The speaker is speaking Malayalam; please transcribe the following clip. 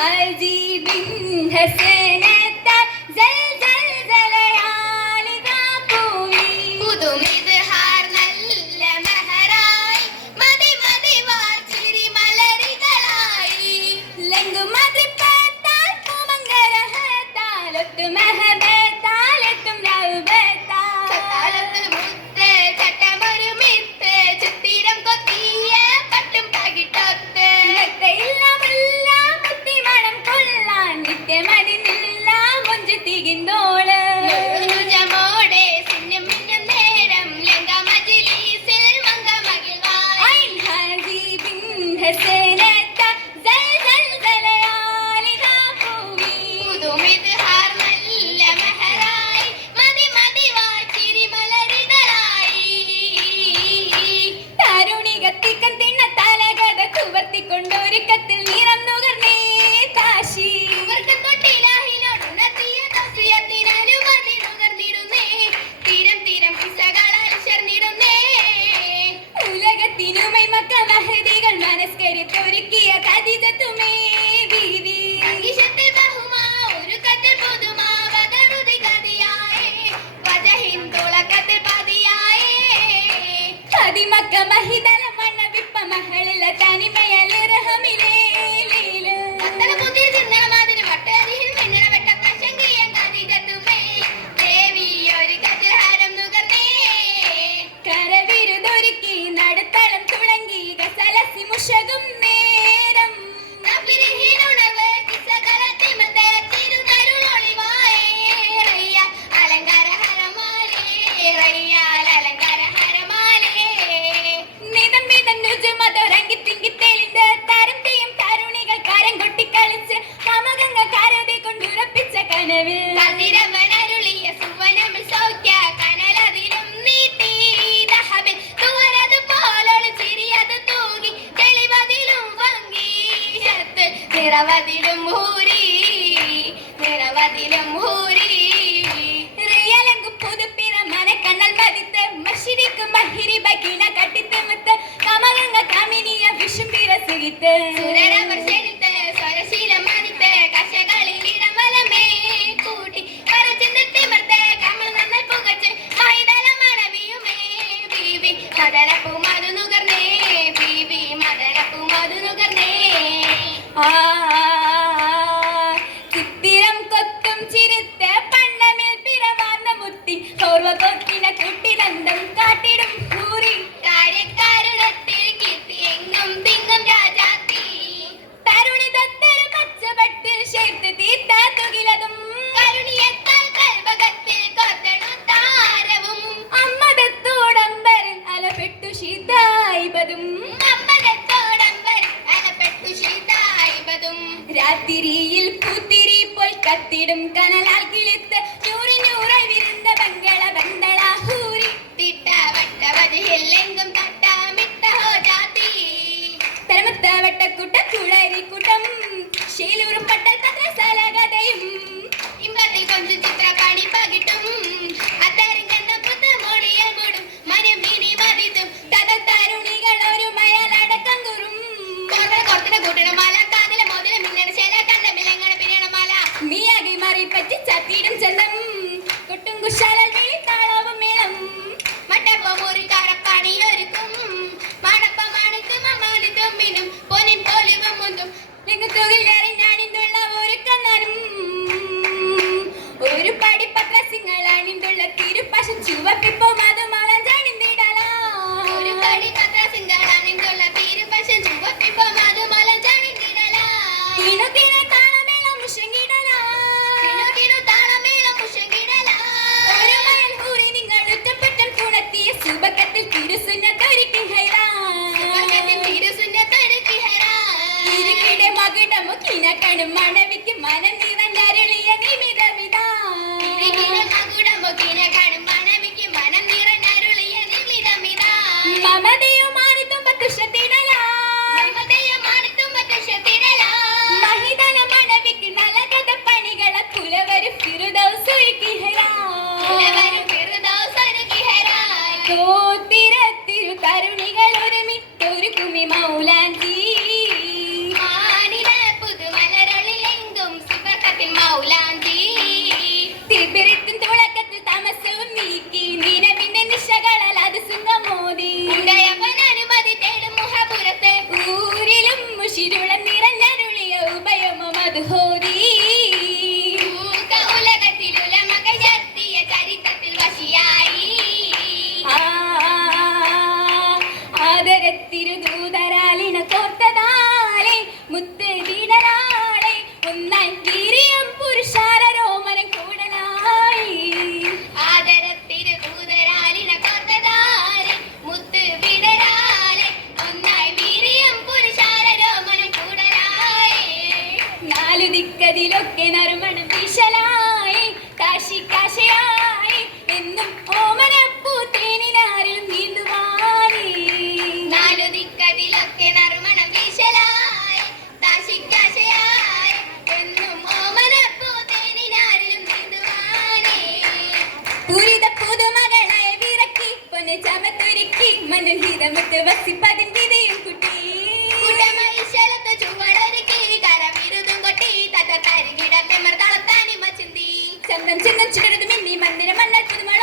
हाजी बिन हसनता जल यालिदा पूवी पुതുമിത് ഹാർ നല്ല മഹറായി മതി മതി വാർച്ചിരി മലരികളായി ലംഗു മതി പാത്താൽ പൂമംഗല ഹത്താലൊത്തു മഹബേ താലത്തും ലൗബത്താ താലത്ത് മുത്ത് ചട്ടമൊരു മിത്ത് ചിത്തിരം കൊത്തിയ പട്ടും പകിട്ടൊത്ത് ഇല്ല മുല്ല മുത്തി മണം കൊള്ളാൻ നിത്യമതി നില്ല മുഞ്ചു തികിന്തോള് നുജമോടെ സിന്നും മിന്നും നേരം ലങ്ക മജ്ലിസിൽ മങ്ക മകിൾവായി ഹാജി ബിൻ ഹസനത്ത ജൽ യാലിദാ പൂവി പുതുമിത് ഹാർ നല്ല മഹറായി മതി മതി വാർച്ചിരി മലരിതളായി തരുണികത്തിക്കൻ തിന്ന തലകഥ ചുവർത്തിക്കൊണ്ടൊരുക്കത്തിൽ നിറം നുകർന്നേ കാശി ൊട്ടിലാഹിനോടുണർത്തിയ നുകർന്നിരുന്നേ തീരം തീരം പിസകളാൽ ചേർന്നിടുന്നേ ഉലകത്തിനുമൈ മക്ക മഹദികൾ മനസ്കരിത്തൊരുക്കിയ ഖദീജത്തുമേ ബീവി അങ്കിഷത്തിൽ ബഹുമാ ഒരു കത്തിൽ പുതുമാ ബദറുദി ഗദിയായേ വജഹിൻ തുളക്കത്തിൽ പതിയായേ ഖദിമക്ക മഹിദല മണ്ണവിപ്പ മഹളില തനിമയലിറഹമിലേ ലീല അത്തല പുതിയ ചിന്തമാതിരി വട്ടരിഹിൽ മിന്നണ വെട്ടത്ത ശങ്കിയ ഖദീജത്തുമേ ദേവി ഒരു ഗജഹാരം നുകർന്നേ കരവിരുതൊരുക്കി നടുത്തളം തുളങ്ങി ഗസലസി മുഷകും നേരം നബിരിഹിനുണർവ് കിസകളത്തിമത്തെ തിരുതരുളൊളിവായേ റയ്യാൽ അലങ്കാര ഹരമാലേ റയ്യാൽ അലങ്കാര ഹരമാലേ നിതം വിതം നുജുമതൊരങ്കി തിങ്കി തെളിந்து തരം തെയ്യും തരുണികൾ കരം കൊട്ടി കളിച്ച് സമഗംഗ കരതി കൊണ്ടുറപ്പിച്ച കനവിൽ കതിരവനരുളിയ സുവനമിൽ സൗഖ്യ കനലതിലും നീട്ടി ദഹബിൽ തുവരത് പോലൊളി ചിരിയത് തൂകി തെളിവതിലും വങ്കി ശത്ത് നിറവതിലും ഹൂരി നിറവതിലും ഹൂരി റിയലങ്കു പുതുപ്പിറ മനക്കണ്ണൽ മതിത്ത് മഷിരിക്ക് മഹിരി ബക്കിന കട്ടിത്തുമുത്ത് കമലങ്ങ കമിനിയ വിഷുംപിറ സുഖിത്ത് സുരരവർ ചെടുത്ത് സ്വരശീല മനിത്ത് കശകളിൽ ഇടവലമേ കൂട്ടി പറച്ച് നിർത്തിമർത്ത് കമൽ നന്നായി പുകച്ച് മൈതല മണവിയുമേ ബീബി മദനപ്പൂ മധു നുകർന്നേ ബീബി മദനപ്പൂ മധു നുകർന്നേ ചിത്തിരം കൊത്തും ചിരുത്ത് പണ്ടമിൽ പിറവാർന്ന മുത്തി ഓർവ കൊത്തിന കുട്ടിനന്തം കാട്ടിടും ഭൂരി കാര്യക്കാരുണത്തിൽ കീർത്തി എങ്ങും തിങ്ങും രാജാത്തി തരുണി ദത്തര പച്ചപട്ട് ചേർത്ത് തീർത്ത തുകിലതും കരുണിയത്താൽ കൽവകത്തിൽ കൊത്തണു താരവും അമ്മദത്തോടമ്പരൻ അലപ്പെട്ടു ശീതായിബതും അമ്മദത്തോടമ്പരൻ അലപ്പെട്ടു ശീതായിബതും രാത്രിയിൽ പൂത്തിരി പോൽ കത്തിടും കനലാൽ കിളിത്ത് നൂറായി വിരുന്ന ബംഗള ബന്തളാഹൂരി തിട്ട വട്ട വതിലെങ്കും തട്ടാമിട്ട ഹോ ജാതി തരമത്ത വട്ടക്കുട്ട ചുഴരിക്കുട്ടം ശീലൂറും പട്ടൽ പത്രസലകഥയും ഇമ്പത്തിൽ കൊഞ്ചു ചിത്ര പണി പകിട്ടും അത്തരം കണ്ണ പുത്ത മോടിയ കൂടും മരമിനി മതിത്തും തത തരുണികൾ ഒരു മയലടക്കം കുറും കൊർത്തിന കൂട്ടണ മല കാതിലെ മോതില മിന്നണ ശേല കണ്ടമില്ലെങ്ങണ പിന്നണ മല നീയാകി മാറി പറ്റി ചത്തിയിടും ചന്തം കൊട്ടും കുശാലൽ വിളി താളവും മേളം മട്ടപ്പ മുറിക്കാരപ്പണിയൊരുക്കും മണപ്പ മണക്കും അമ്മാനി തുമ്മിനും പൊന്നിൻ പോലിവും മുന്തും ലിംഗത്തുകില്ലാറി ഞാനിന്തുള്ള ഒരു കന്നാനും ഒരു പടി പത്രസിങ്ങൾ അണിന്തുള്ള തിരുപ്പശം ചുവപ്പിപ്പോ മധുമാലം ജാണിന്തിടലാ ഒരു പടി പത്രസിങ്ങൾ അണിന്തുള്ള തിരുപ്പശം ചുവപ്പിപ്പോ മധുമാലം ജാണിന്തിടലാ തിനു തിനു താളമേളം മുഷങ്ങിടലാ തിനു തിനു താളമേളം മുഷങ്ങിടലാ ഒരു മയൽ ഹൂറി നിങ്ങൾ ഉറ്റപ്പെട്ടം കുണത്തിയ സുബക്കത്തിൽ തിരുസുന്നത്തൊരുക്കി ഹൈറാ സുബക്കത്തിൽ തിരുസുന്നത്തൊരുക്കി ഹൈറാ ഇരുകിടെ മകിടമു കിനക്കണും മണവിക്ക് മനം നിറഞ്ഞരുളിയ നിമിതമിതാ ഇരുകിടെ മകുടമു കിനക്കണും മണവിക്ക് മനം നിറഞ്ഞരുളിയ നിമിതമിതാ മമതയുമാറി തുമ്പത്തുഷത്തിടലാ മമതയുമാറി തുമ്പത്തുഷത്തിടലാ മഹിതല മണവിക്ക് നലകഥ പണികള പുലവരു ഫിറുദൗസ് ഒരുക്കി ഹൈറാ പുലവരു ഫിറുദൗസ് ഒരുക്കി ഹൈറാ തോത്തിരത്തിരു തരുണികൾ ഒരുമിട്ടൊരു കുമി മൗലാഞ്ചി മാനില പുതുമലരൊളി ദിശകളാൽ അത് സിംഗമോദി അനുമതി തേടും മുഹപുരത്തെ ഊരിലും മുഷിരുളം നിറഞ്ഞരുളിയ ഉഭയമ മധുഹോദി ഉലകത്തിലുലമകൾ ശക്തിയ ചരിത്രത്തിൽ വശിയായി ആദരത്തിരുദൂതരാലിണ കോർത്തതാലെ മുത്ത് വീണരാളെ ഒന്നായി വീര്യം പുരുഷാര രോമനം കൂടലായി ആദരത്തിരുദൂതരാലിണ കോർത്തതാലെ മുത്ത് വീണരാളെ ഒന്നായി വീര്യം പുരുഷാര രോമനം കൂടലായി നാലു ദിക്കതിലൊക്കെ നറുമണം വീശലായി കാശിക്കാശയായി എന്നും ഓമനപ്പൂ തേനിനാരിലും നീന്തുവാനി നാലു ദിക്കതിലൊക്കെ നറുമണം വീശലായി കാശിക്കാശയായി എന്നും ഓമനപ്പൂ തേനിനാരിലും നീന്തുവാനി പൂരിത പുതുമകളായ വിറക്കി പൊന്നെ ചമത്തൊരുക്കി മണ്ണിൽ ഹിതമത്ത് വസിപ്പതിൻ വിതയും കുട്ടി കുടമൈശലത്ത് ചുവടൊരുക്കി കരമിരുതും കൊട്ടി തട്ട തരികിട തെമർ തളത്താനി മച്ചിന്തി ചന്തം ചിന്നം ചിടരുത് മിന്നി മന്ദിരം മണ്ണൽ പുതുമഴ